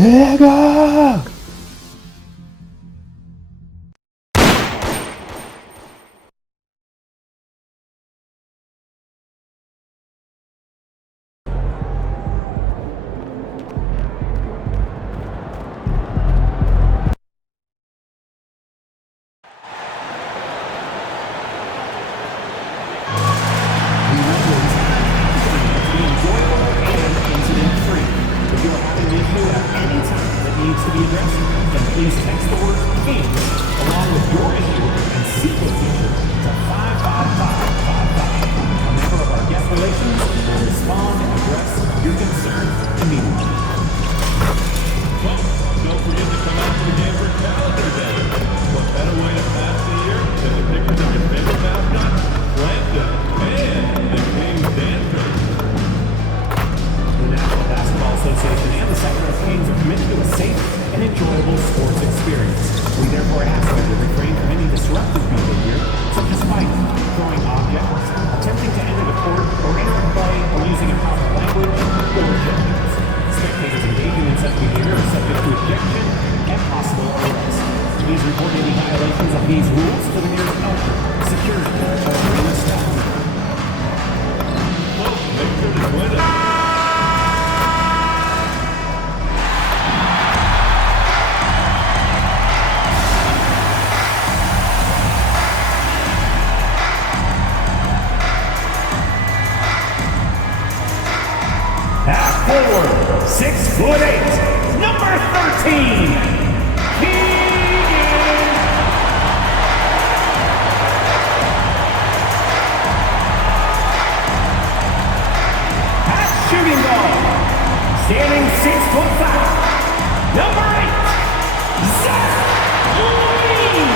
내가 needs to be addressed, then please text the word KINGS along with your issue and sequence feature to 55555. A member of our guest relations will respond and address your concern immediately. Folks, don't forget to come out to the game for Calendar Day. What better way to pass the year than the pictures of your favorite mascot, Lambda, and the King's Dancer. The National Basketball Association and the Sacramento Kings are committed to a safe and enjoyable sports experience. We therefore ask you to refrain from any disruptive behavior, such as fighting, throwing objects, attempting to enter the court or entering play, or using improper language or gestures. Spectators engaging in such behavior are subject to ejection and possible arrest. Please report any violations of these rules to the nearest elder, security, or arena staff. Folks, make sure to join us. Half forward, 6'8", number 13, Keegan. Half shooting guard, standing 6'5", number 8, Zach Green.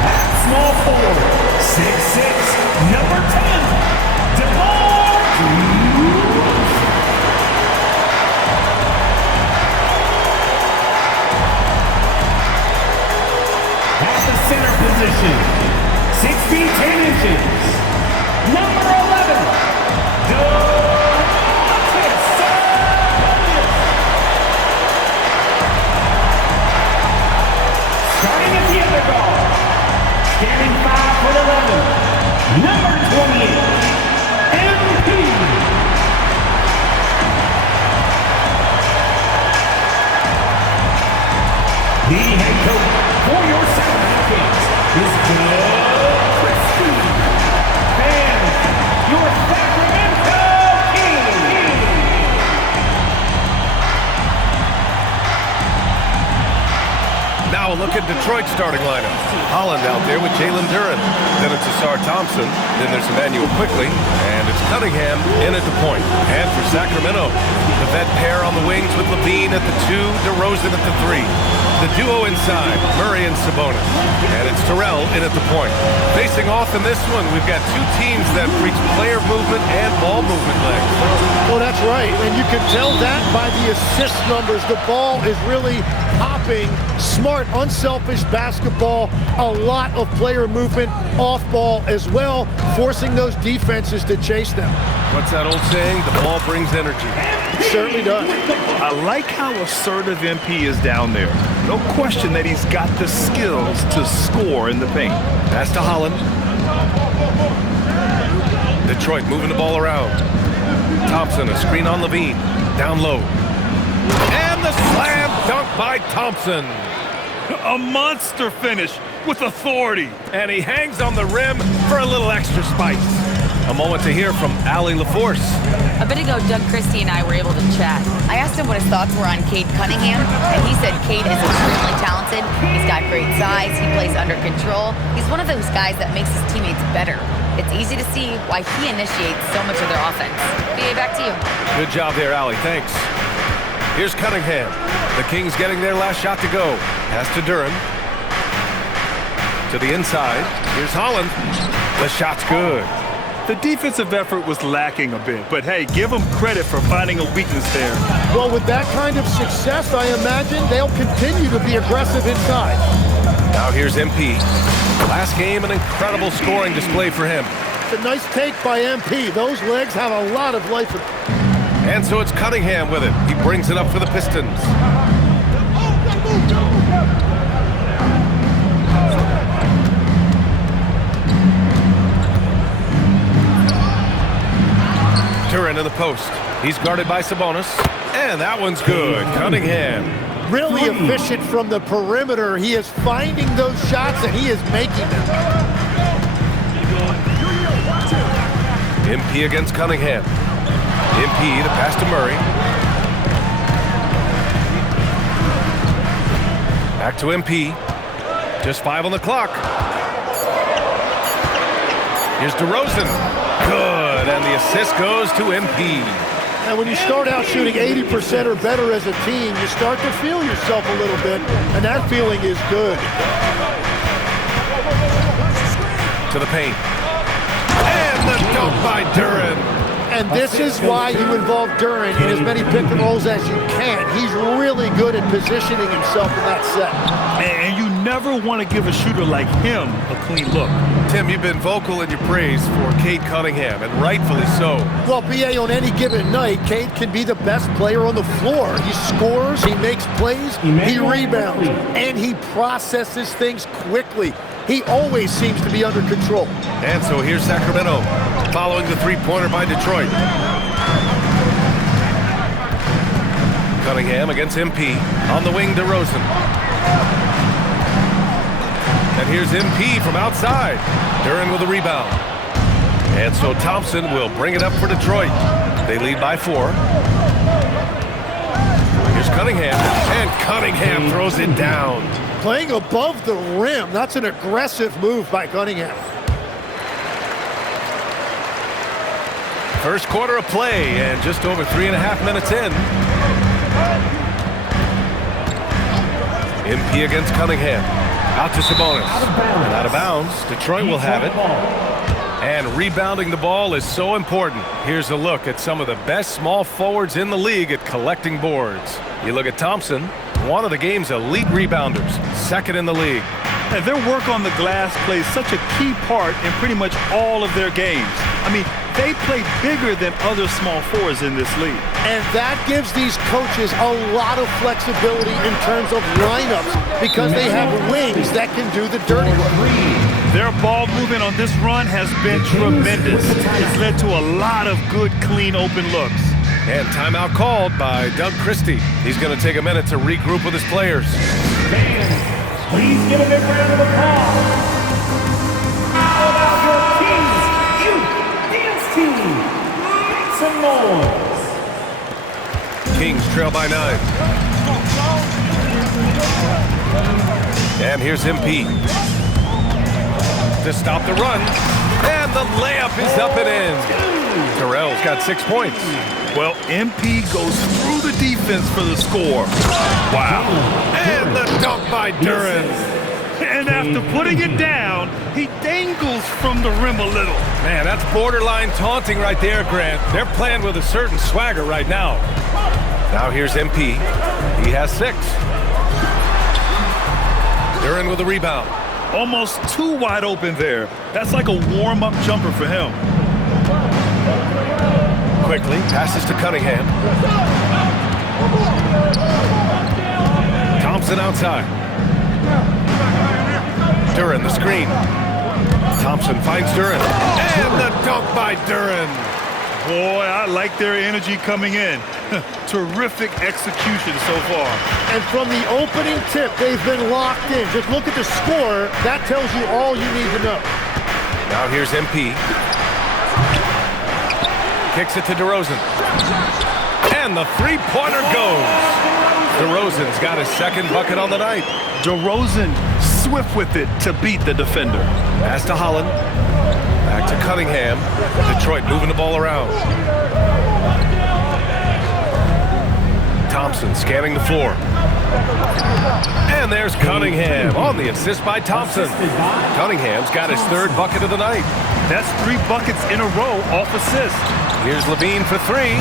Half small forward, 6'6", number 10, DeMar Cruz. At the center position, 6 feet 10 inches, number 11, Domantas Sabonis. Starting at the other guard, standing 5'11", number 28, MP. The head coach for your Sacramento Kings is Doug Christie. Fans, your Sacramento Kings. Now a look at Detroit's starting lineup. Holland out there with Jalen Duren. Then it's Asar Thompson. Then there's Emmanuel Quickly. And it's Cunningham in at the point. And for Sacramento, the vet pair on the wings with Levine at the 2, DeRozan at the 3. The duo inside, Murray and Sabonis. And it's Terrell in at the point. Facing off in this one, we've got two teams that preach player movement and ball movement legs. Well, that's right. And you can tell that by the assist numbers. The ball is really popping. Smart, unselfish basketball. A lot of player movement off ball as well, forcing those defenses to chase them. What's that old saying? The ball brings energy. It certainly does. I like how assertive MP is down there. No question that he's got the skills to score in the paint. Pass to Holland. Detroit moving the ball around. Thompson, a screen on Levine. Down low. And the slam dunk by Thompson. A monster finish with authority. And he hangs on the rim for a little extra spice. A moment to hear from Allie LaForce. A bit ago, Doug Christie and I were able to chat. I asked him what his thoughts were on Cade Cunningham, and he said Cade is extremely talented. He's got great size. He plays under control. He's one of those guys that makes his teammates better. It's easy to see why he initiates so much of their offense. BA, back to you. Good job there, Allie. Thanks. Here's Cunningham. The Kings getting their last shot to go. Pass to Duren. To the inside. Here's Holland. The shot's good. The defensive effort was lacking a bit, but hey, give them credit for finding a weakness there. Well, with that kind of success, I imagine they'll continue to be aggressive inside. Now here's MP. Last game, an incredible scoring display for him. It's a nice take by MP. Those legs have a lot of life. And so it's Cunningham with it. He brings it up for the Pistons. Turin in the post. He's guarded by Sabonis. And that one's good. Cunningham. Really efficient from the perimeter. He is finding those shots and he is making them. MP against Cunningham. MP, the pass to Murray. Back to MP. Just 5 on the clock. Here's DeRozan. Good, and the assist goes to MP. And when you start out shooting 80% or better as a team, you start to feel yourself a little bit, and that feeling is good. To the paint. And the dunk by Duren. And this is why you involve Duren in as many pick and rolls as you can. He's really good at positioning himself in that set. And you never want to give a shooter like him a clean look. Tim, you've been vocal in your praise for Cade Cunningham, and rightfully so. Well, BA, on any given night, Cade can be the best player on the floor. He scores, he makes plays, he rebounds, and he processes things quickly. He always seems to be under control. And so here's Sacramento, following the three-pointer by Detroit. Cunningham against MP. On the wing, DeRozan. And here's MP from outside. Duren with a rebound. And so Thompson will bring it up for Detroit. They lead by 4. Here's Cunningham. And Cunningham throws it down. Playing above the rim. That's an aggressive move by Cunningham. First quarter of play, and just over 3.5 minutes in. MP against Cunningham. Out to Sabonis. And out of bounds. Detroit will have it. And rebounding the ball is so important. Here's a look at some of the best small forwards in the league at collecting boards. You look at Thompson, one of the game's elite rebounders, second in the league. And their work on the glass plays such a key part in pretty much all of their games. I mean, they play bigger than other small forwards in this league. And that gives these coaches a lot of flexibility in terms of lineups because they have wings that can do the dirty work. Their ball movement on this run has been tremendous. It's led to a lot of good, clean, open looks. And timeout called by Doug Christie. He's going to take a minute to regroup with his players. Fans, please give a big round of applause. How about your Kings Youth Dance Team? Make some noise. Kings trail by 9. And here's MP. To stop the run. And the layup is up and in. Terrell's got 6 points. Well, MP goes through the defense for the score. Wow. And the dunk by Duren. And after putting it down, he dangles from the rim a little. Man, that's borderline taunting right there, Grant. They're playing with a certain swagger right now. Now here's MP. He has 6. Duren with a rebound. Almost too wide open there. That's like a warm-up jumper for him. Quickly, passes to Cunningham. Thompson outside. Duren, the screen. Thompson finds Duren. And the dunk by Duren. Boy, I like their energy coming in. Terrific execution so far. And from the opening tip, they've been locked in. Just look at the score. That tells you all you need to know. Now here's MP. Kicks it to DeRozan. And the three-pointer goes. DeRozan's got his second bucket on the night. DeRozan swift with it to beat the defender. Pass to Holland. Back to Cunningham. Detroit moving the ball around. Thompson scanning the floor. And there's Cunningham on the assist by Thompson. Cunningham's got his third bucket of the night. That's 3 buckets in a row off assist. Here's Levine for 3.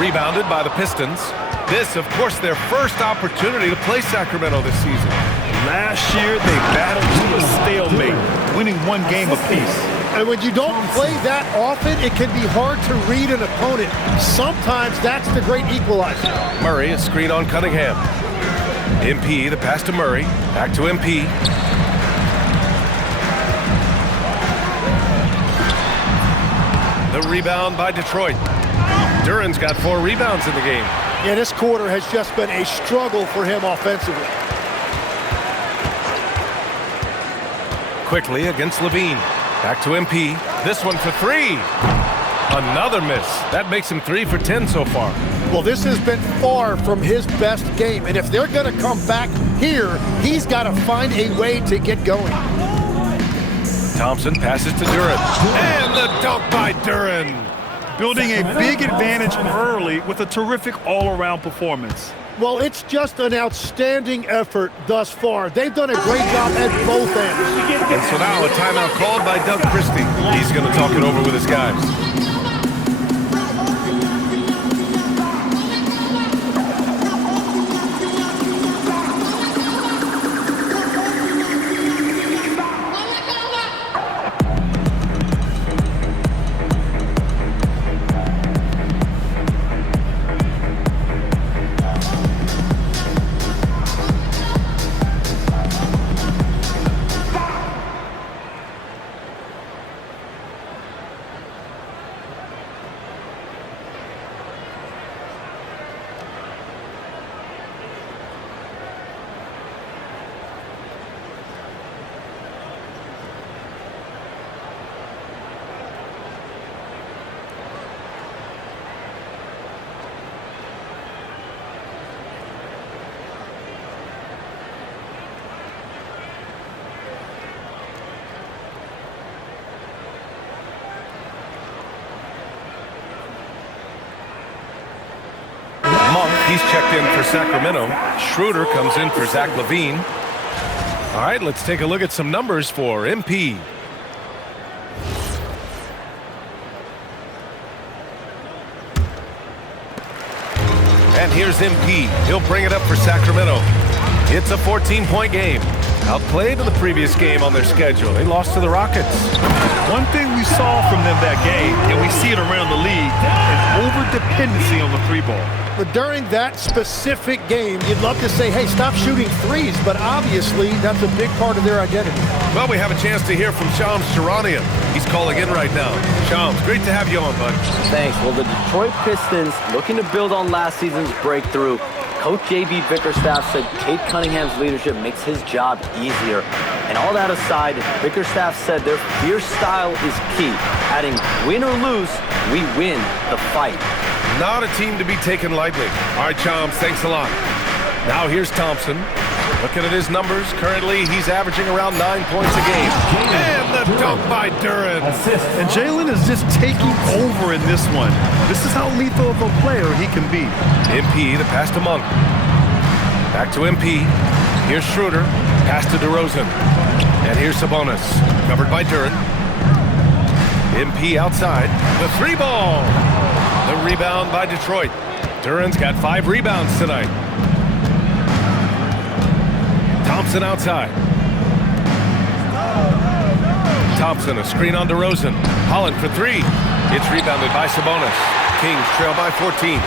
Rebounded by the Pistons. This, of course, their first opportunity to play Sacramento this season. Last year, they battled to a stalemate, winning 1 game apiece. And when you don't play that often, it can be hard to read an opponent. Sometimes that's the great equalizer. Murray, a screen on Cunningham. MP, the pass to Murray. Back to MP. The rebound by Detroit. Duran's got 4 rebounds in the game. Yeah, this quarter has just been a struggle for him offensively. Quickly against Levine. Back to MP. This one for 3. Another miss. That makes him 3 for 10 so far. Well, this has been far from his best game. And if they're going to come back here, he's got to find a way to get going. Thompson passes to Duran. And the dunk by Duran. Building a big advantage early with a terrific all-around performance. Well, it's just an outstanding effort thus far. They've done a great job at both ends. And so now a timeout called by Doug Christie. He's going to talk it over with his guys. He's checked in for Sacramento. Schroeder comes in for Zach LaVine. All right, let's take a look at some numbers for MP. And here's MP. He'll bring it up for Sacramento. It's a 14-point game. Outplayed in the previous game on their schedule. They lost to the Rockets. One thing we saw from them that game, and we see it around the league, is over-dependency on the 3-ball. But during that specific game, you'd love to say, hey, stop shooting threes, but obviously that's a big part of their identity. Well, we have a chance to hear from Shams Charania. He's calling in right now. Shams, great to have you on, bud. Thanks. Well, the Detroit Pistons looking to build on last season's breakthrough. Coach J.B. Bickerstaff said Cade Cunningham's leadership makes his job easier. And all that aside, Bickerstaff said their fierce style is key, adding win or lose, we win the fight. Not a team to be taken lightly. All right, Shams, thanks a lot. Now here's Thompson. Looking at his numbers, currently he's averaging around 9 points a game. And the dunk by Duran. And Jalen is just taking over in this one. This is how lethal of a player he can be. MP, the pass to Monk. Back to MP. Here's Schroeder. Pass to DeRozan. And here's Sabonis. Covered by Duran. MP outside. The 3-ball. The rebound by Detroit. Duran's got 5 rebounds tonight. Thompson outside. Thompson, a screen on DeRozan. Holland for 3. It's rebounded by Sabonis. Kings trail by 14.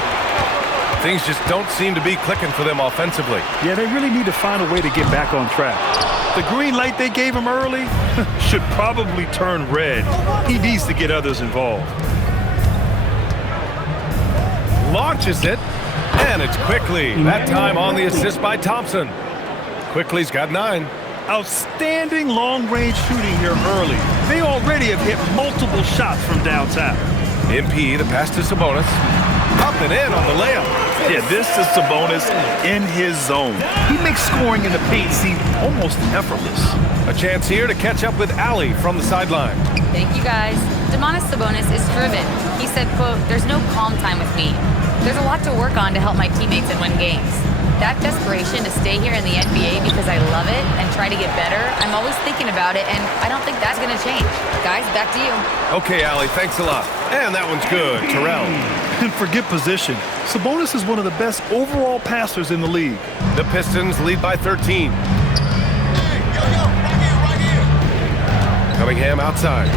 Things just don't seem to be clicking for them offensively. Yeah, they really need to find a way to get back on track. The green light they gave him early should probably turn red. He needs to get others involved. Launches it, and it's Quickly. That time on the assist by Thompson. Quickly's got 9. Outstanding long-range shooting here early. They already have hit multiple shots from downtown. MP, the pass to Sabonis. Up and in on the layup. Yeah, this is Sabonis in his zone. He makes scoring in the paint seem almost effortless. A chance here to catch up with Allie from the sideline. Thank you, guys. Domantas Sabonis is driven. He said, quote, "There's no calm time with me. There's a lot to work on to help my teammates and win games. That desperation to stay here in the NBA because I love it and try to get better, I'm always thinking about it, and I don't think that's going to change." Guys, back to you. Okay, Allie, thanks a lot. And that one's good. Terrell. And forget position. Sabonis is one of the best overall passers in the league. The Pistons lead by 13. Cunningham outside.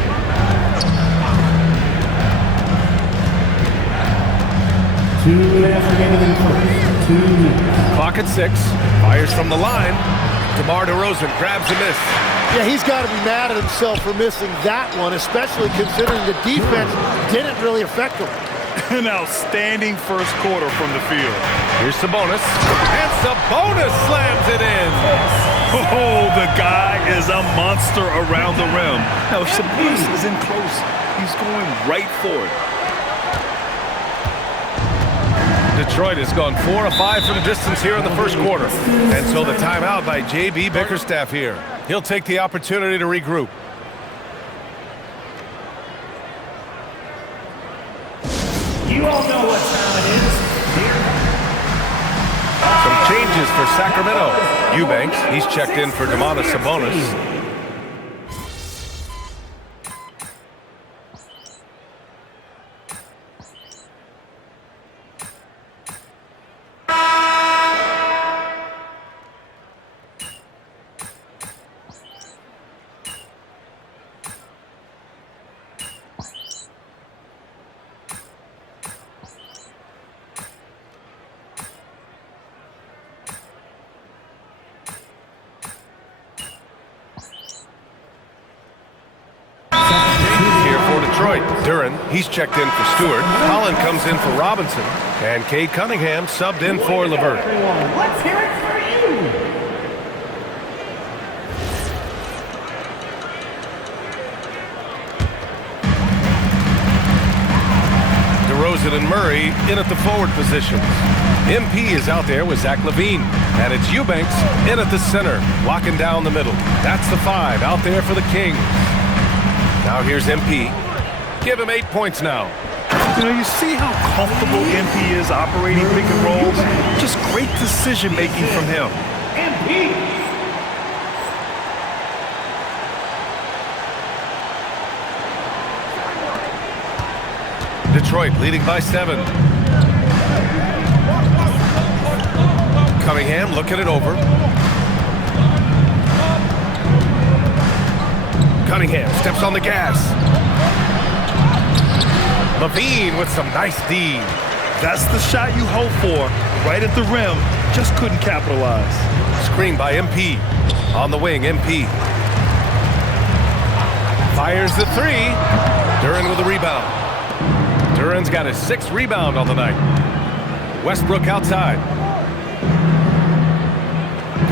2 minutes remaining in the first. 2 minutes. Clock at 6. Fires from the line. DeMar DeRozan grabs a miss. Yeah, he's got to be mad at himself for missing that one, especially considering the defense didn't really affect him. An outstanding first quarter from the field. Here's Sabonis. And Sabonis slams it in. Oh, the guy is a monster around the rim. Now, if Sabonis is in close, he's going right for it. Detroit has gone 4 of 5 from distance here in the first quarter. And so the timeout by J.B. Bickerstaff here. He'll take the opportunity to regroup. You all know what time it is. Here. Some changes for Sacramento. Eubanks, he's checked in for Domantas Sabonis. Duran, he's checked in for Stewart. Holland comes in for Robinson. And Cade Cunningham subbed in for LeVert. Let's hear it for you. DeRozan and Murray in at the forward positions. MP is out there with Zach LaVine. And it's Eubanks in at the center, locking down the middle. That's the 5 out there for the Kings. Now here's MP. Give him 8 points now. You know, you see how comfortable MP is operating pick and rolls? Just great decision-making from him. MP. Detroit leading by 7. Cunningham looking it over. Cunningham steps on the gas. LaVine with some nice D. That's the shot you hope for. Right at the rim. Just couldn't capitalize. Screen by MP. On the wing, MP. Fires the 3. Duran with a rebound. Duran's got his 6th rebound on the night. Westbrook outside.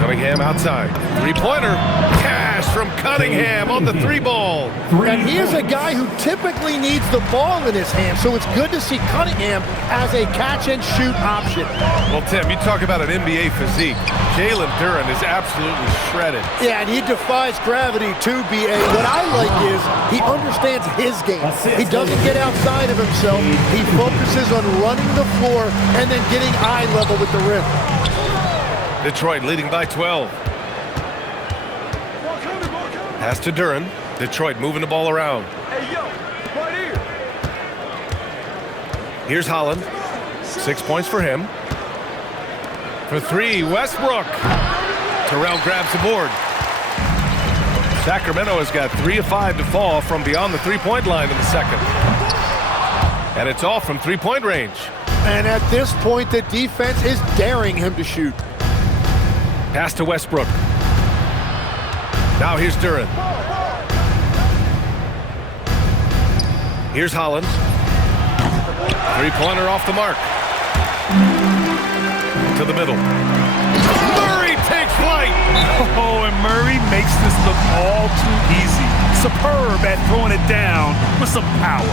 Cunningham outside. 3-pointer. Cash from Cunningham on the 3-ball. And he is a guy who typically needs the ball in his hand, so it's good to see Cunningham as a catch-and-shoot option. Well, Tim, you talk about an NBA physique. Jalen Duran is absolutely shredded. Yeah, and he defies gravity too, B.A. What I like is he understands his game. He doesn't get outside of himself. He focuses on running the floor and then getting eye level with the rim. Detroit leading by 12. Pass to Duran. Detroit moving the ball around. Hey, yo, right here. Here's Holland. 6 points for him. For 3, Westbrook. Terrell grabs the board. Sacramento has got 3 of 5 to fall from beyond the 3-point line in the second. And it's all from 3-point range. And at this point, the defense is daring him to shoot. Pass to Westbrook. Now here's Duran. Here's Holland. 3-pointer off the mark. To the middle. Murray takes flight. Oh, and Murray makes this look all too easy. Superb at throwing it down with some power.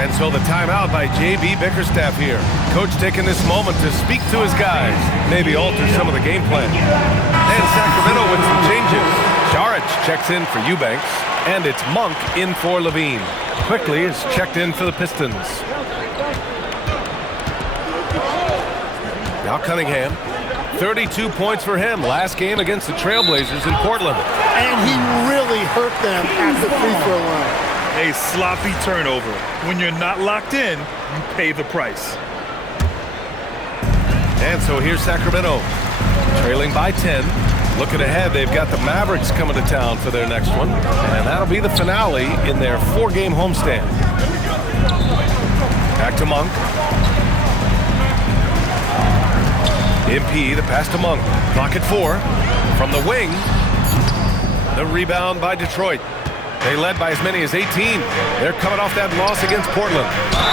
And so the timeout by J.B. Bickerstaff here. Coach taking this moment to speak to his guys, maybe alter some of the game plan. And Sacramento with some changes. Saric checks in for Eubanks, and it's Monk in for LaVine. Quickly is checked in for the Pistons. Now Cunningham. 32 points for him last game against the Trailblazers in Portland. And he really hurt them at the free throw line. A sloppy turnover. When you're not locked in, you pay the price. And so here's Sacramento, trailing by 10. Looking ahead, they've got the Mavericks coming to town for their next one, and that'll be the finale in their 4-game homestand. Back to Monk. MP, the pass to Monk. Clock at 4. From the wing, the rebound by Detroit. They led by as many as 18. They're coming off that loss against Portland.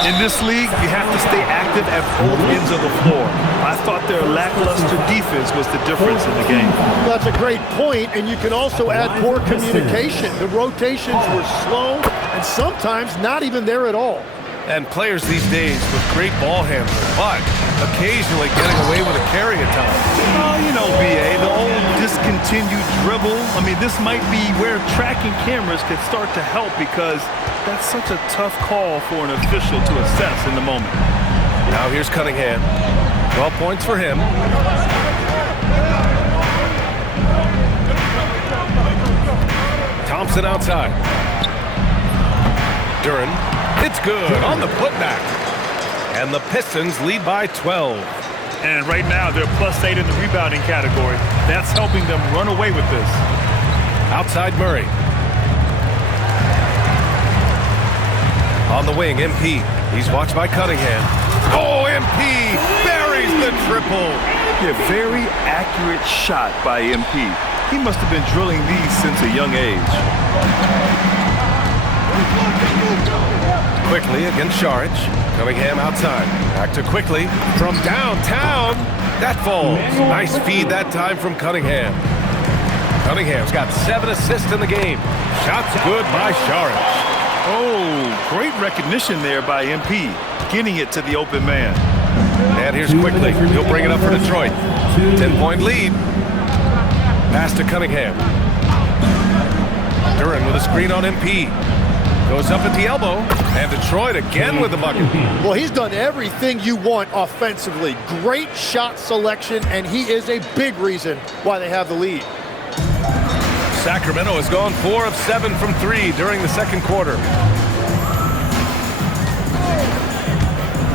In this league, you have to stay active at both ends of the floor. I thought their lackluster defense was the difference in the game. Well, that's a great point, and you can also add poor communication. The rotations were slow and sometimes not even there at all. And players these days with great ball handling, but occasionally getting away with a carry at times. Oh, you know, BA, the old discontinued dribble. I mean, this might be where tracking cameras could start to help because that's such a tough call for an official to assess in the moment. Now here's Cunningham. 12 points for him. Thompson outside. Duren. It's good on the putback. And the Pistons lead by 12. And right now, they're +8 in the rebounding category. That's helping them run away with this. Outside Murray. On the wing, MP. He's watched by Cunningham. Oh, MP buries the triple. Yeah, very accurate shot by MP. He must have been drilling these since a young age. Quickly against Saric. Cunningham outside. Back to Quickly from downtown. That falls. Nice feed that time from Cunningham. Cunningham's got 7 assists in the game. Shots good by Saric. Oh, great recognition there by MP. Getting it to the open man. And here's Quickly. He'll bring it up for Detroit. 10-point lead. Pass to Cunningham. Duren with a screen on MP. Goes up at the elbow, and Detroit again with the bucket. Well, he's done everything you want offensively. Great shot selection, and he is a big reason why they have the lead. Sacramento has gone 4 of 7 from 3 during the second quarter.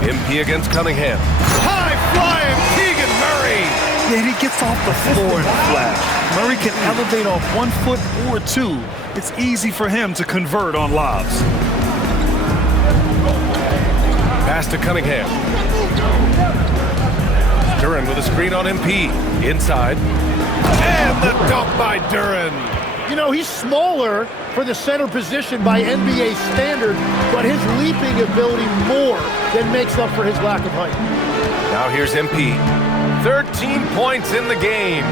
MP against Cunningham. High-flying Keegan Murray. Yeah, he gets off the floor in a flash. Murray can elevate off 1 foot or 2. It's easy for him to convert on lobs. Pass to Cunningham. Duren with a screen on MP. Inside. And the dunk by Duren. You know, he's smaller for the center position by NBA standard, but his leaping ability more than makes up for his lack of height. Now here's MP. 13 points in the game.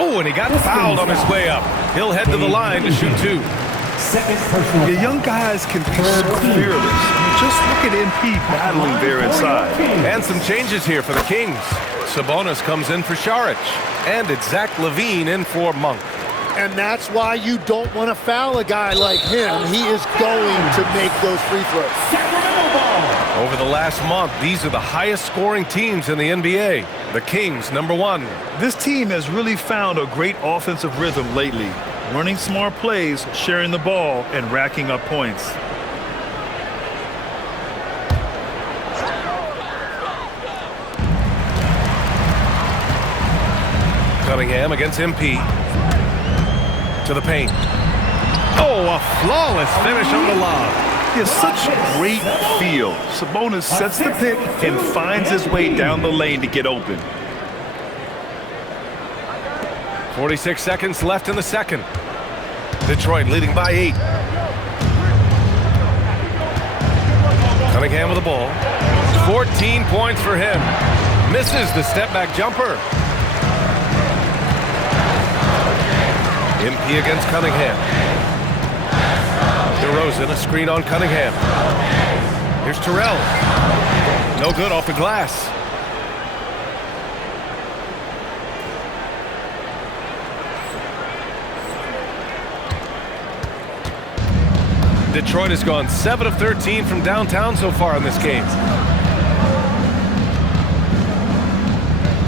Oh, and he got fouled on his way up. He'll head to the line to shoot 2. The young guys can be so fearless. Just look at MP battling there inside. And some changes here for the Kings. Sabonis comes in for Saric. And it's Zach LaVine in for Monk. And that's why you don't want to foul a guy like him. He is going to make those free throws. Over the last month, these are the highest scoring teams in the NBA. The Kings, number 1. This team has really found a great offensive rhythm lately. Running smart plays, sharing the ball, and racking up points. Cunningham against MP. To the paint. Oh, a flawless finish on the lob. He has such great feel. Sabonis sets the pick and finds his way down the lane to get open. 46 seconds left in the second. Detroit leading by 8. Cunningham with the ball. 14 points for him. Misses the step-back jumper. MP against Cunningham. DeRozan, a screen on Cunningham. Here's Terrell. No good off the glass. Detroit has gone 7 of 13 from downtown so far in this game.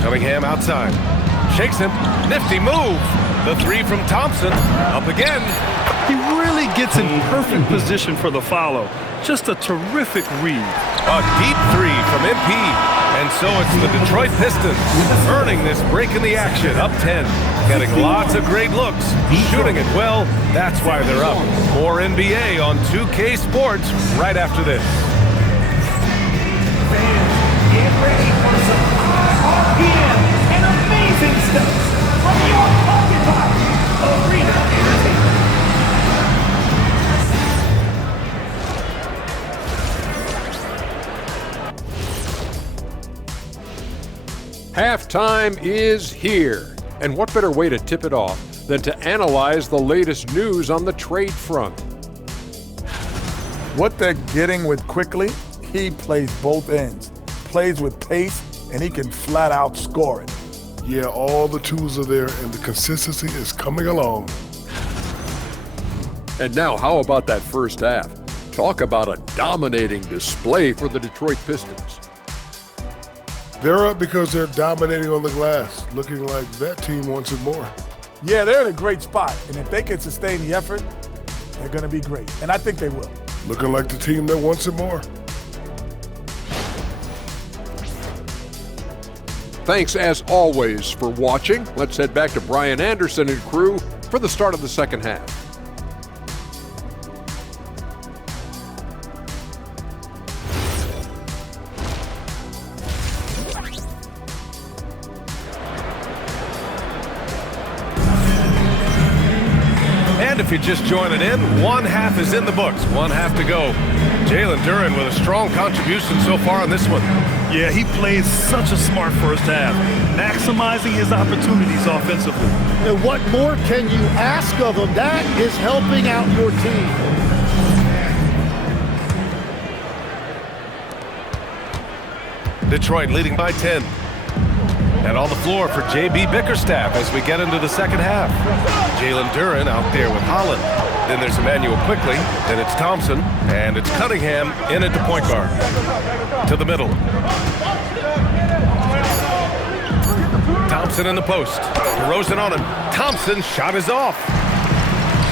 Cunningham outside. Shakes him. Nifty move. The 3 from Thompson. Up again. He really gets in perfect position for the follow. Just a terrific read. A deep three from MP. And so it's the Detroit Pistons earning this break in the action, up 10. Getting lots of great looks, shooting it well. That's why they're up. More NBA on 2K Sports right after this. Fans, get ready for some RPM and amazing stuff from your Occupy Arena Entertainment. Halftime is here, and what better way to tip it off than to analyze the latest news on the trade front. What they're getting with Quickly, he plays both ends, plays with pace, and he can flat out score it. Yeah, all the tools are there, and the consistency is coming along. And now, how about that first half? Talk about a dominating display for the Detroit Pistons. They're up because they're dominating on the glass, looking like that team wants it more. Yeah, they're in a great spot, and if they can sustain the effort, they're going to be great, and I think they will. Looking like the team that wants it more. Thanks, as always, for watching. Let's head back to Brian Anderson and crew for the start of the second half. And if you're just joining in, one half is in the books, one half to go. Jalen Duren with a strong contribution so far on this one. Yeah, he played such a smart first half, maximizing his opportunities offensively. And what more can you ask of him? That is helping out your team. Detroit leading by 10. And on the floor for J.B. Bickerstaff as we get into the second half. Jalen Duren out there with Holland. Then there's Emmanuel Quickly. Then it's Thompson. And it's Cunningham in at the point guard. To the middle. Thompson in the post. DeRozan on him. Thompson shot is off.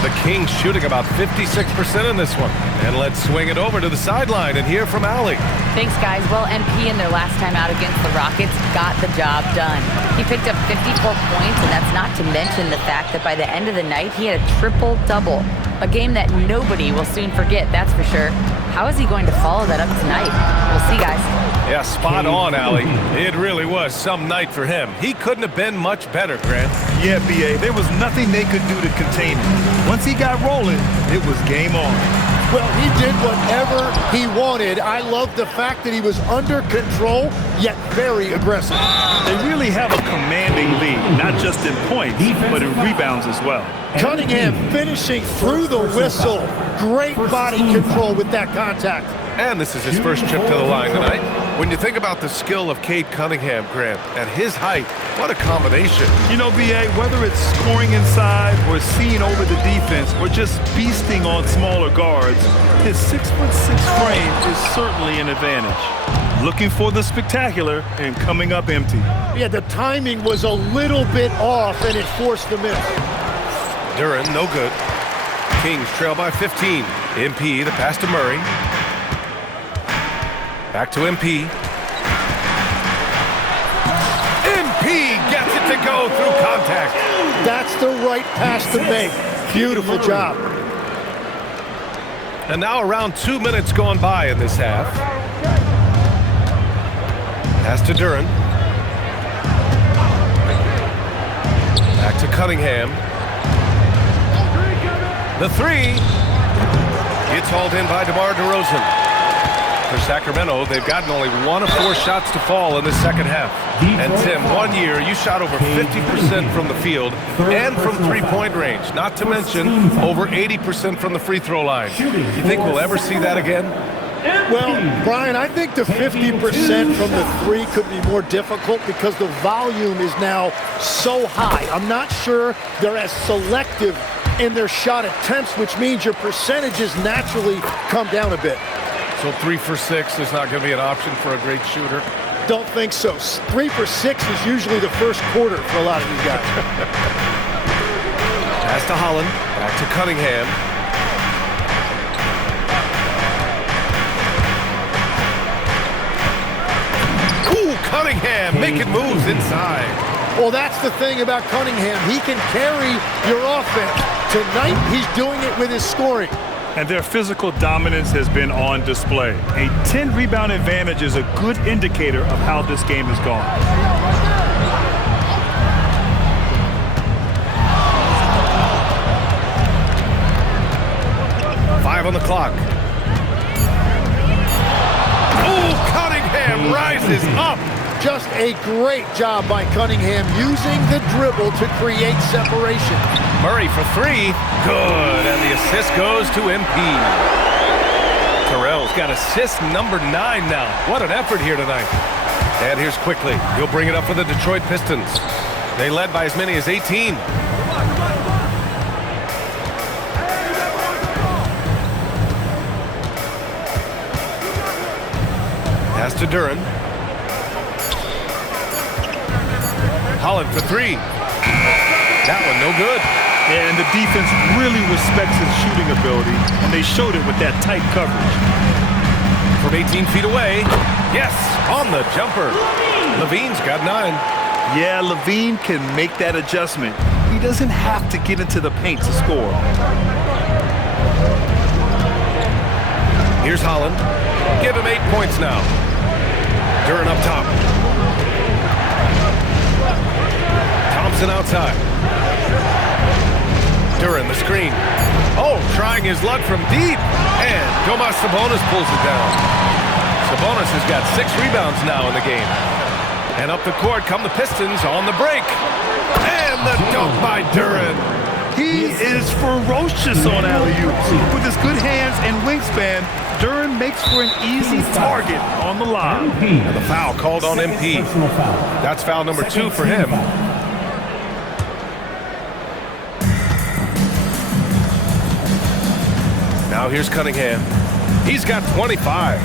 The Kings shooting about 56% in this one. And let's swing it over to the sideline and hear from Allie. Thanks, guys. Well, MP in their last time out against the Rockets got the job done. He picked up 54 points, and that's not to mention the fact that by the end of the night, he had a triple-double. A game that nobody will soon forget, that's for sure. How is he going to follow that up tonight? We'll see, guys. Yeah, spot on, Allie. It really was some night for him. He couldn't have been much better, Grant. Yeah, B.A., there was nothing they could do to contain him. Once he got rolling, it was game on. Well, he did whatever he wanted. I love the fact that he was under control, yet very aggressive. They really have a commanding lead, not just in points, but in rebounds as well. Cunningham finishing through the whistle. Great body control with that contact. And this is his first trip to the line tonight. When you think about the skill of Cade Cunningham, Grant, at his height, what a combination. You know, B.A., whether it's scoring inside or seeing over the defense or just beasting on smaller guards, his 6'6" frame is certainly an advantage. Looking for the spectacular and coming up empty. Yeah, the timing was a little bit off and it forced the miss. Duren, no good. Kings trail by 15. MP, the pass to Murray. Back to MP. MP gets it to go through contact. That's the right pass to make. Beautiful job. And now around 2 minutes gone by in this half. Pass to Duren. Back to Cunningham. The three gets hauled in by DeMar DeRozan. For Sacramento, they've gotten only 1 of 4 shots to fall in the second half. And Tim, 1 year, you shot over 50% from the field and from three-point range, not to mention over 80% from the free throw line. You think we'll ever see that again? Well, Brian, I think the 50% from the three could be more difficult because the volume is now so high. I'm not sure they're as selective in their shot attempts, which means your percentages naturally come down a bit. So 3 for 6 is not going to be an option for a great shooter? Don't think so. 3 for 6 is usually the first quarter for a lot of these guys. Pass to Holland. Back to Cunningham. Cunningham making moves inside. Well, that's the thing about Cunningham. He can carry your offense. Tonight, he's doing it with his scoring. And their physical dominance has been on display. A 10-rebound advantage is a good indicator of how this game has gone. 5 on the clock. Oh, Cunningham rises up. Just a great job by Cunningham using the dribble to create separation. Murray for 3. Good, and the assist goes to MP. Terrell's got assist number 9 now. What an effort here tonight. And here's Quickly. He'll bring it up for the Detroit Pistons. They led by as many as 18. Pass to Duren. Holland for 3. That one no good. And the defense really respects his shooting ability, and they showed it with that tight coverage. From 18 feet away. Yes, on the jumper. Levine's got 9. Yeah, Levine can make that adjustment. He doesn't have to get into the paint to score. Here's Holland. Give him 8 points now. Duren up top. Thompson outside. Duren the screen. Oh, trying his luck from deep. And Domas Sabonis pulls it down. Sabonis has got 6 rebounds now in the game. And up the court come the Pistons on the break. And the dunk by Duren. He is ferocious on alley-oops. With his good hands and wingspan, Duren makes for an easy target on the lob. And the foul called on MP. That's foul number 2 for him. Now here's Cunningham. He's got 25.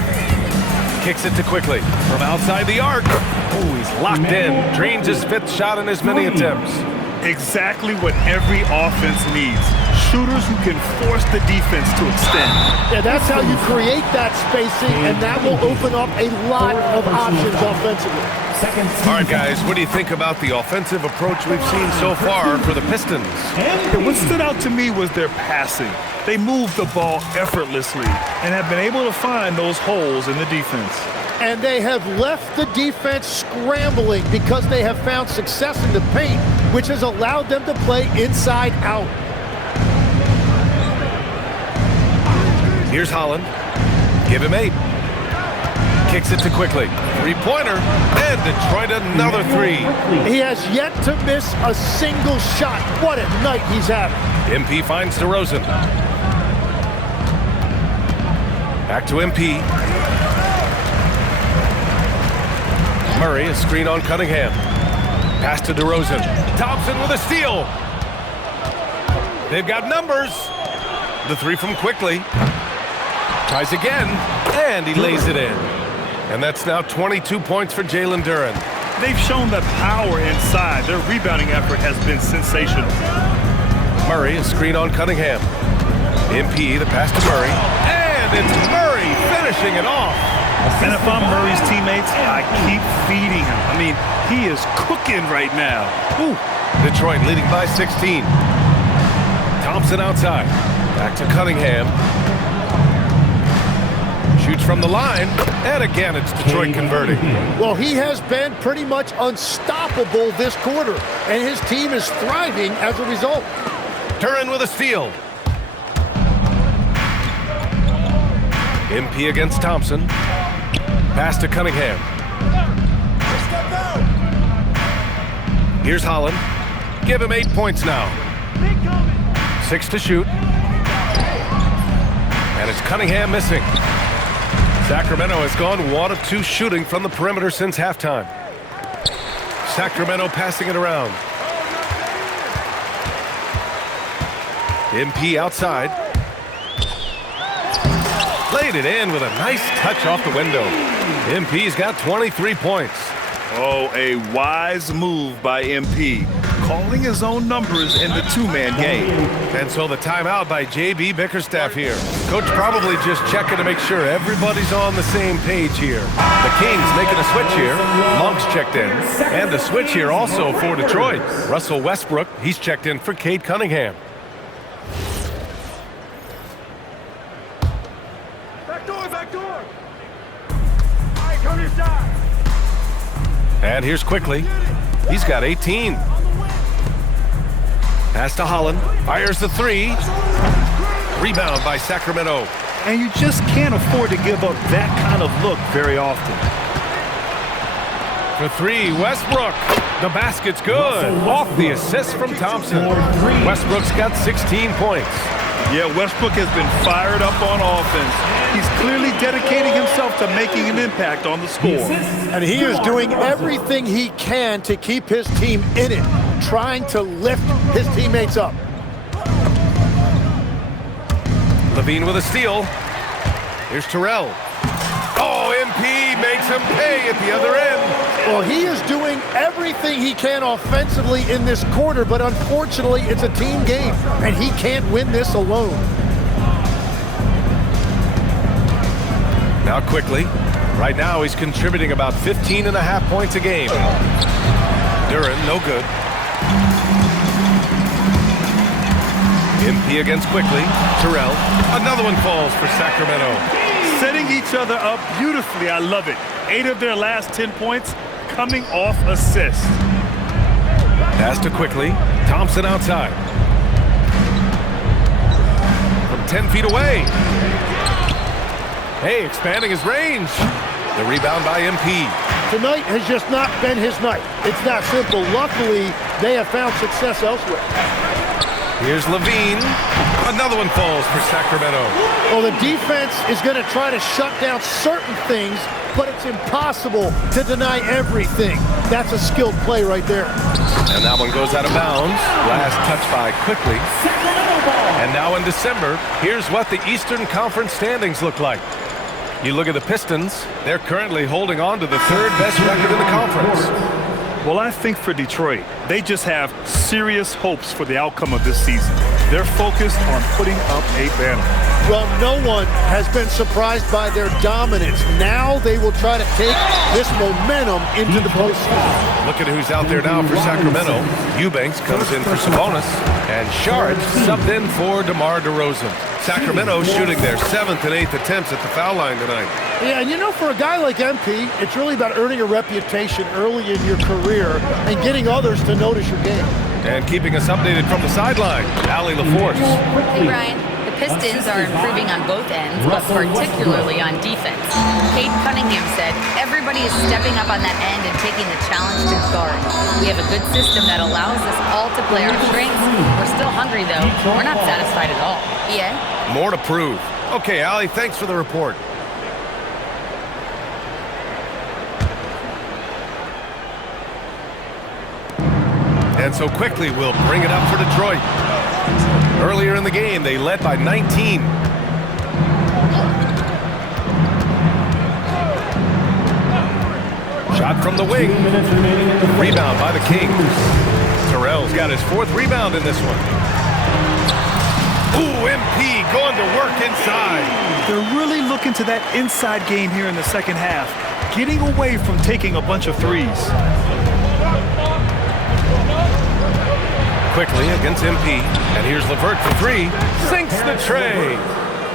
Kicks it to Quickly from outside the arc. Oh, he's locked in. Drains his 5th shot in as many attempts. Exactly what every offense needs. Shooters who can force the defense to extend. Yeah, that's how you create that spacing, and that will open up a lot of options offensively. All right, guys, what do you think about the offensive approach we've seen so far for the Pistons? What stood out to me was their passing. They moved the ball effortlessly and have been able to find those holes in the defense. And they have left the defense scrambling because they have found success in the paint, which has allowed them to play inside out. Here's Holland. Give him 8. Kicks it to Quickly. 3-pointer. And Detroit another 3. He has yet to miss a single shot. What a night he's having. MP finds DeRozan. Back to MP. Murray, a screen on Cunningham. Pass to DeRozan. Thompson with a steal. They've got numbers. The 3 from Quickly. Tries again, and he lays it in. And that's now 22 points for Jalen Duren. They've shown that power inside. Their rebounding effort has been sensational. Murray, a screen on Cunningham. MP, the pass to Murray. And it's Murray finishing it off. And if I'm Murray's teammates, I keep feeding him. I mean, he is cooking right now. Ooh. Detroit leading by 16. Thompson outside. Back to Cunningham. Shoots from the line. And again, it's Detroit converting. Well, he has been pretty much unstoppable this quarter, and his team is thriving as a result. Duren with a steal. MP against Thompson. Pass to Cunningham. Here's Holland. Give him 8 points now. 6 to shoot. And it's Cunningham missing. Sacramento has gone 1 of 2 shooting from the perimeter since halftime. Sacramento passing it around. MP outside. Laid it in with a nice touch off the window. MP's got 23 points. Oh, a wise move by MP. calling his own numbers in the two-man game. And so the timeout by J.B. Bickerstaff here. Coach probably just checking to make sure everybody's on the same page here. The Kings making a switch here. Monk's checked in. And a switch here also for Detroit. Russell Westbrook, he's checked in for Cade Cunningham. Back door! All right, come inside. And here's Quickly. He's got 18. Pass to Holland. Fires the three. Rebound by Sacramento. And you just can't afford to give up that kind of look very often. For three, Westbrook. The basket's good. Off the assist from Thompson. Westbrook's got 16 points. Yeah, Westbrook has been fired up on offense. He's clearly dedicating himself to making an impact on the score. And he is doing everything he can to keep his team in it, trying to lift his teammates up. Levine with a steal. Here's Terrell. Oh, MP makes him pay at the other end. Well, he is doing everything he can offensively in this quarter, but unfortunately, it's a team game, and he can't win this alone. Now Quickly. Right now, he's contributing about 15.5 points a game. Duran, no good. MP against Quickly. Terrell. Another one falls for Sacramento. Setting each other up beautifully. I love it. 8 of their last 10 points coming off assists. Pass to Quickly. Thompson outside. From 10 feet away. Hey, expanding his range. The rebound by MP. Tonight has just not been his night. It's that simple. Luckily, they have found success elsewhere. Here's Levine. Another one falls for Sacramento. Well, the defense is going to try to shut down certain things, but it's impossible to deny everything. That's a skilled play right there. And that one goes out of bounds. Last touch by Quickly. And now in December, here's what the Eastern Conference standings look like. You look at the Pistons, they're currently holding on to the third best record in the conference. Well, I think for Detroit, they just have serious hopes for the outcome of this season. They're focused on putting up a banner. Well, no one has been surprised by their dominance. Now they will try to take this momentum into the postseason. Look at who's out there now for Sacramento. Eubanks comes in for Sabonis, and Sharp subbed in for DeMar DeRozan. Sacramento shooting their 7th and 8th attempts at the foul line tonight. Yeah, and you know, for a guy like MP, it's really about earning a reputation early in your career and getting others to notice your game. And keeping us updated from the sideline, Allie LaForce. Hey, Brian. The Pistons are improving on both ends, but particularly on defense. Cade Cunningham said, everybody is stepping up on that end and taking the challenge to guard. We have a good system that allows us all to play our strengths. We're still hungry, though. We're not satisfied at all. Yeah? More to prove. Okay, Allie, thanks for the report. And so Quickly we'll bring it up for Detroit. Earlier in the game, they led by 19. Shot from the wing. Rebound by the Kings. Terrell's got his 4th rebound in this one. Ooh, MP going to work inside. They're really looking to that inside game here in the second half, getting away from taking a bunch of threes. Quickly against MP, and here's LeVert for 3. Sinks the tray.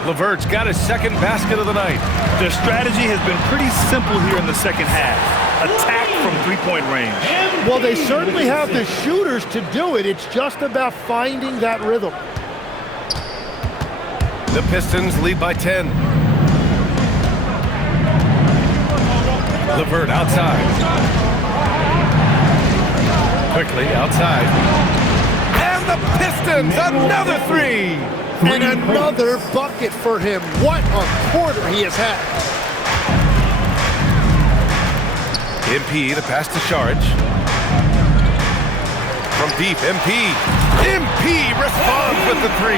LeVert's got his 2nd basket of the night. Their strategy has been pretty simple here in the second half. Attack from 3-point range. Well, they certainly have the shooters to do it. It's just about finding that rhythm. The Pistons lead by 10. LeVert outside. Quickly outside. The Pistons, another 3! And another bucket for him. What a quarter he has had. MP, the pass to Sharge. From deep, MP. MP responds with the 3.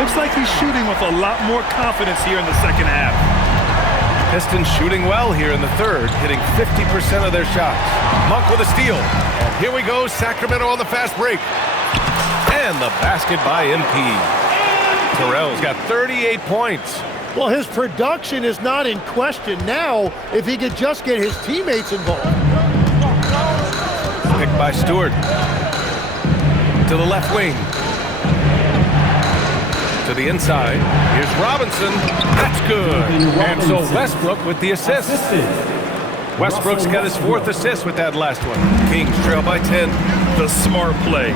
Looks like he's shooting with a lot more confidence here in the second half. Pistons shooting well here in the third, hitting 50% of their shots. Monk with a steal. And Here we go, Sacramento on the fast break. And the basket by MP. Terrell's got 38 points. Well, his production is not in question now if he could just get his teammates involved. Picked by Stewart. To the left wing. To the inside. Here's Robinson. That's good. And so Westbrook with the assist. Westbrook's got his 4th assist with that last one. Kings trail by 10. The smart play.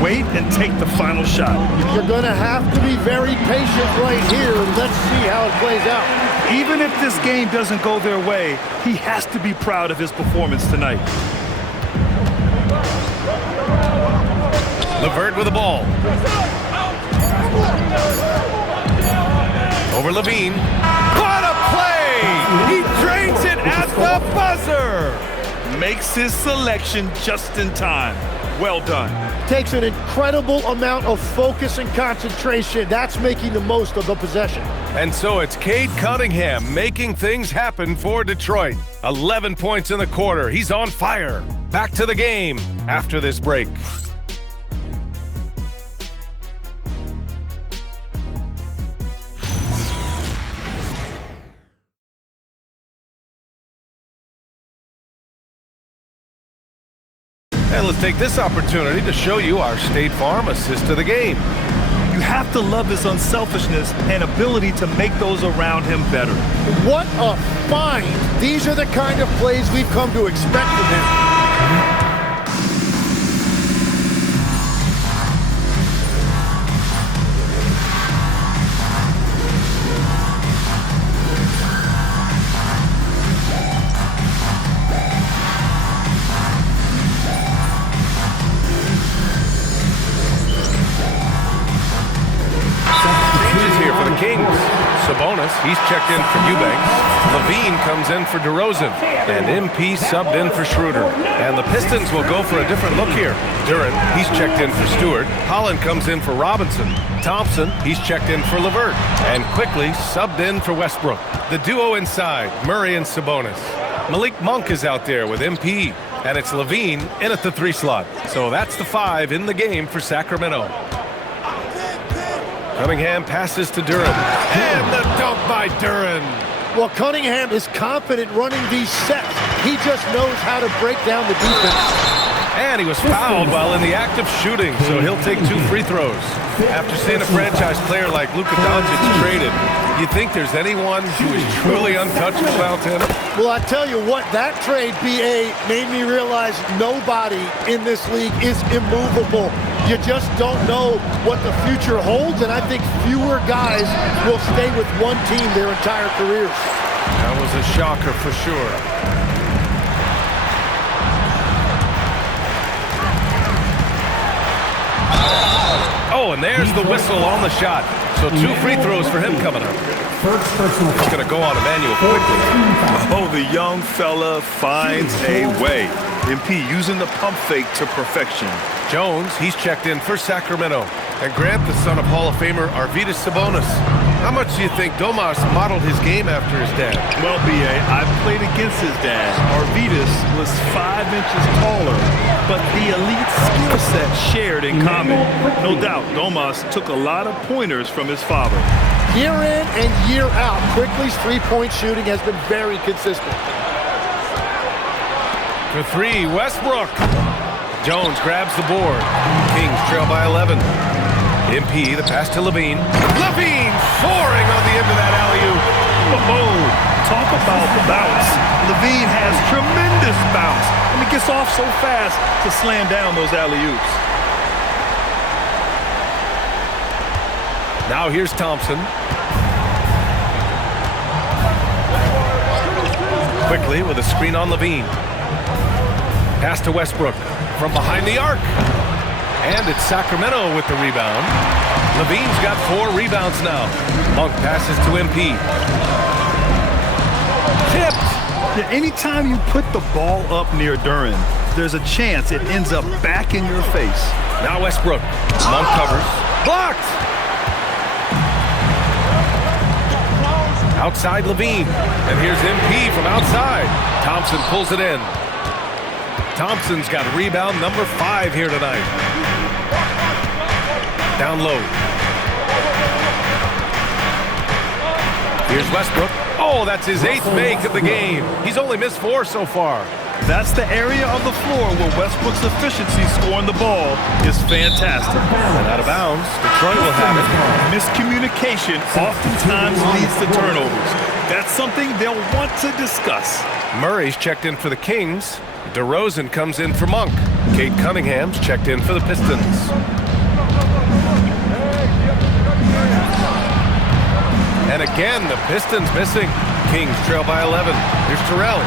Wait and take the final shot. You're going to have to be very patient right here. Let's see how it plays out. Even if this game doesn't go their way, he has to be proud of his performance tonight. LeVert with the ball. Over Levine. What a play! He drains it at the buzzer! Makes his selection just in time. Well done. Takes an incredible amount of focus and concentration. That's making the most of the possession. And so it's Cade Cunningham making things happen for Detroit. 11 points in the quarter. He's on fire. Back to the game after this break. And let's take this opportunity to show you our State Farm assist to the game. You have to love his unselfishness and ability to make those around him better. What a find. These are the kind of plays we've come to expect from him. Kings. Sabonis, he's checked in for Eubanks. Levine comes in for DeRozan. And MP subbed in for Schroeder. And the Pistons will go for a different look here. Duren, he's checked in for Stewart. Holland comes in for Robinson. Thompson, he's checked in for LeVert. And quickly subbed in for Westbrook. The duo inside, Murray and Sabonis. Malik Monk is out there with MP. And it's Levine in at the 3 slot. So that's the 5 in the game for Sacramento. Cunningham passes to Duren. And the dunk by Duren. Well, Cunningham is confident running these sets. He just knows how to break down the defense. And he was fouled while in the act of shooting, so he'll take 2 free throws. After seeing a franchise player like Luka Doncic traded, you think there's anyone who is truly untouchable out there? Well, I tell you what, that trade, BA, made me realize nobody in this league is immovable. You just don't know what the future holds, and I think fewer guys will stay with one team their entire careers. That was a shocker for sure. Oh, and there's the whistle on the shot. So 2 free throws for him coming up. He's going to go on Emmanuel quickly. Oh, the young fella finds a way. MP using the pump fake to perfection. Jones, he's checked in for Sacramento. And Grant, the son of Hall of Famer Arvydas Sabonis. How much do you think Domas modeled his game after his dad? Well, B.A., I played against his dad. Arvydas was 5 inches taller, but the elite skill set shared in common. No doubt, Domas took a lot of pointers from his father. Year in and year out, Quickly's three-point shooting has been very consistent. For 3, Westbrook. Jones grabs the board. Kings trail by 11. MP, the pass to Levine. Levine soaring on the end of that alley-oop. Oh, talk about bounce. Levine has tremendous bounce, and he gets off so fast to slam down those alley-oops. Now here's Thompson. Quickly with a screen on Levine. Pass to Westbrook from behind the arc. And it's Sacramento with the rebound. Levine's got 4 rebounds now. Monk passes to MP. Tipped. Yeah, anytime you put the ball up near Duren, there's a chance it ends up back in your face. Now Westbrook. Monk covers. Blocked. Outside Levine. And here's MP from outside. Thompson pulls it in. Thompson's got rebound number 5 here tonight. Down low. Here's Westbrook. Oh, that's his 8th make of the game. He's only missed 4 so far. That's the area of the floor where Westbrook's efficiency scoring the ball is fantastic. And out of bounds, Detroit will have it. Miscommunication oftentimes leads to turnovers. That's something they'll want to discuss. Murray's checked in for the Kings. DeRozan comes in for Monk. Cade Cunningham's checked in for the Pistons. And again, the Pistons missing. Kings trail by 11. Here's Terrell.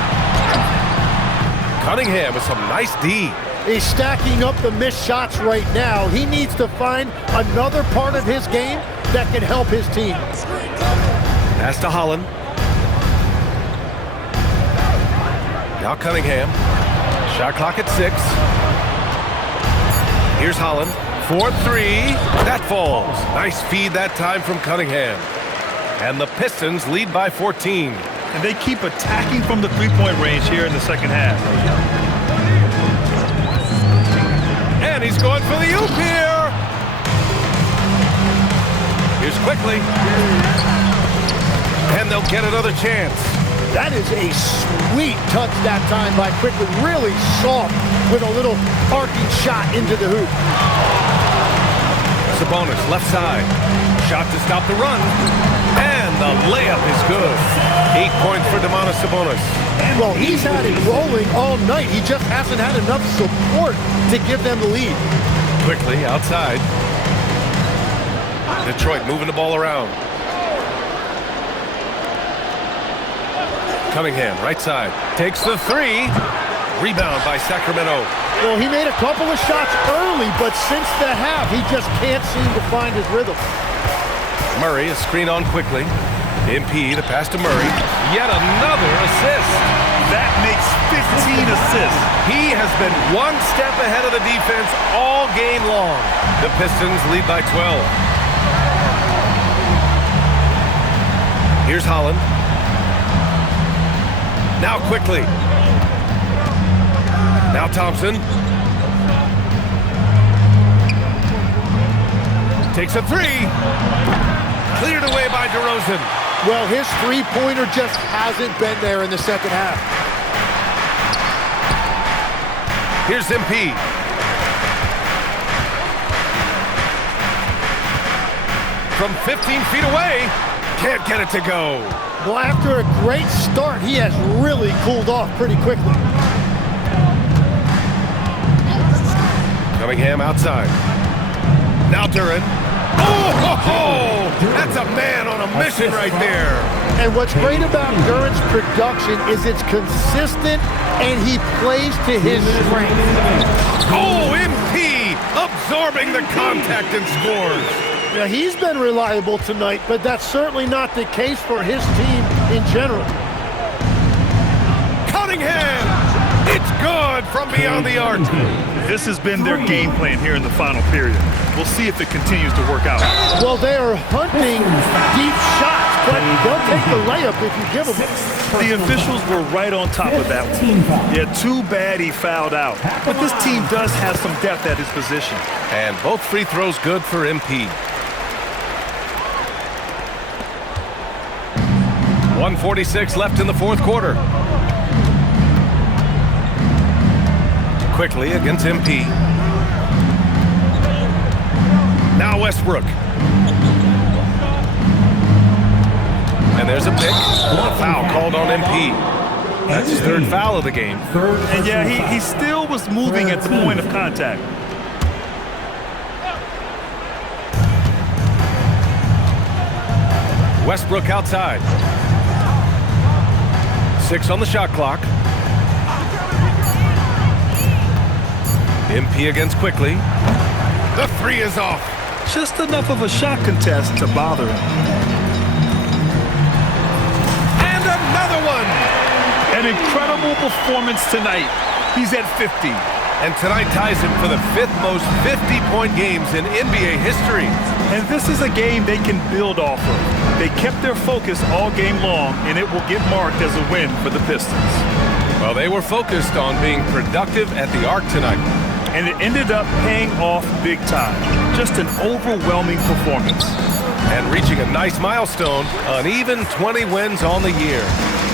Cunningham with some nice D. He's stacking up the missed shots right now. He needs to find another part of his game that can help his team. Pass to Holland. Now Cunningham. Shot clock at 6. Here's Holland. 4-3. That falls. Nice feed that time from Cunningham. And the Pistons lead by 14. And they keep attacking from the three-point range here in the second half. And he's going for the oop here. Here's Quickly. And they'll get another chance. That is a sweet touch that time by Quickly. Really soft with a little arcing shot into the hoop. Sabonis, left side. Shot to stop the run. And the layup is good. 8 points for Domantas Sabonis. Well, he's had it rolling all night. He just hasn't had enough support to give them the lead. Quickly outside. Detroit moving the ball around. Cunningham, right side. Takes the 3. Rebound by Sacramento. Well, he made a couple of shots early, but since the half, he just can't seem to find his rhythm. Murray is screen on Quickly. MP, the pass to Murray. Yet another assist. That makes 15 assists. He has been one step ahead of the defense all game long. The Pistons lead by 12. Here's Holland. Now Quickly. Now Thompson. Takes a 3. Cleared away by DeRozan. Well, his three-pointer just hasn't been there in the second half. Here's MP. From 15 feet away. Can't get it to go. Well, after a great start, he has really cooled off pretty quickly. Cunningham outside. Now Duran. Oh, that's a man on a mission right there. And what's great about Duran's production is it's consistent and he plays to his strength. Oh, MP absorbing the contact and scores. Now, he's been reliable tonight, but that's certainly not the case for his team in general. Cunningham! It's good from beyond the arc. This has been their game plan here in the final period. We'll see if it continues to work out. Well, they are hunting deep shots, but they'll take the layup if you give them it. The officials were right on top of that one. Yeah, too bad he fouled out. But this team does have some depth at his position. And both free throws good for MP. 1:46 left in the fourth quarter. Quickly against MP. Now Westbrook. And there's a pick. A foul called on MP. That's his 3rd foul of the game. And yeah, he still was moving at the point of contact. Westbrook outside. 6 on the shot clock. MP against Quickly. The 3 is off. Just enough of a shot contest to bother him. And another one. An incredible performance tonight. He's at 50. And tonight ties him for the 5th most 50-point games in NBA history. And this is a game they can build off of. They kept their focus all game long, and it will get marked as a win for the Pistons. Well, they were focused on being productive at the Arc tonight. And it ended up paying off big time. Just an overwhelming performance. And reaching a nice milestone, an even 20 wins on the year.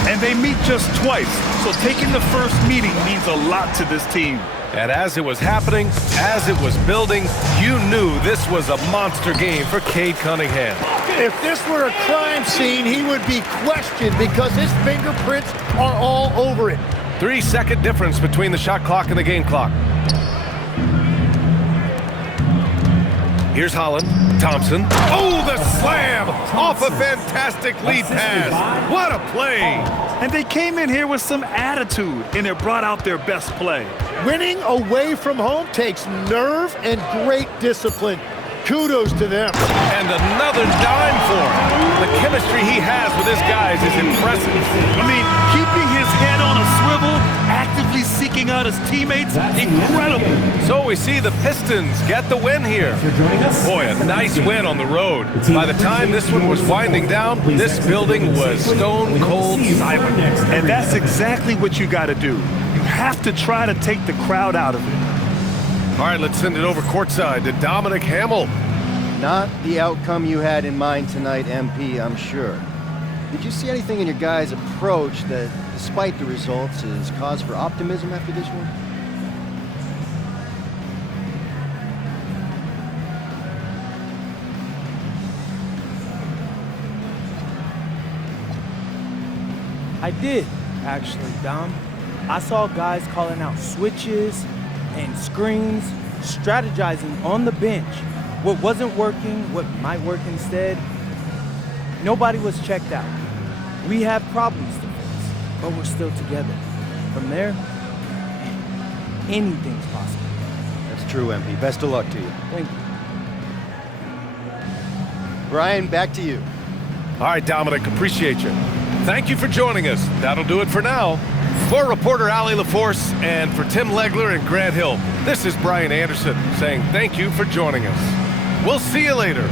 And they meet just twice, so taking the first meeting means a lot to this team. And as it was happening, as it was building, you knew this was a monster game for Cade Cunningham. If this were a crime scene, he would be questioned because his fingerprints are all over it. 3-second difference between the shot clock and the game clock. Here's Holland. Thompson. Oh, the slam! Off a fantastic lead pass. What a play! And they came in here with some attitude, and it brought out their best play. Winning away from home takes nerve and great discipline. Kudos to them. And another dime for him. The chemistry he has with his guys is impressive. I mean, keeping his head on a swivel, actively seeking out his teammates, incredible. So we see the Pistons get the win here. Boy, a nice win on the road. By the time this one was winding down, this building was stone cold silent. And that's exactly what you got to do. You have to try to take the crowd out of it. All right, let's send it over courtside to Dominic Hamill. Not the outcome you had in mind tonight, MP, I'm sure. Did you see anything in your guys' approach that, despite the results, is cause for optimism after this one? I did, actually, Dom. I saw guys calling out switches and screens, strategizing on the bench. What wasn't working, what might work instead. Nobody was checked out. We have problems to fix, but we're still together. From there, anything's possible. That's true, MP. Best of luck to you. Thank you. Brian, back to you. All right, Dominic, appreciate you. Thank you for joining us. That'll do it for now. For reporter Ali LaForce and for Tim Legler and Grant Hill, this is Brian Anderson saying thank you for joining us. We'll see you later.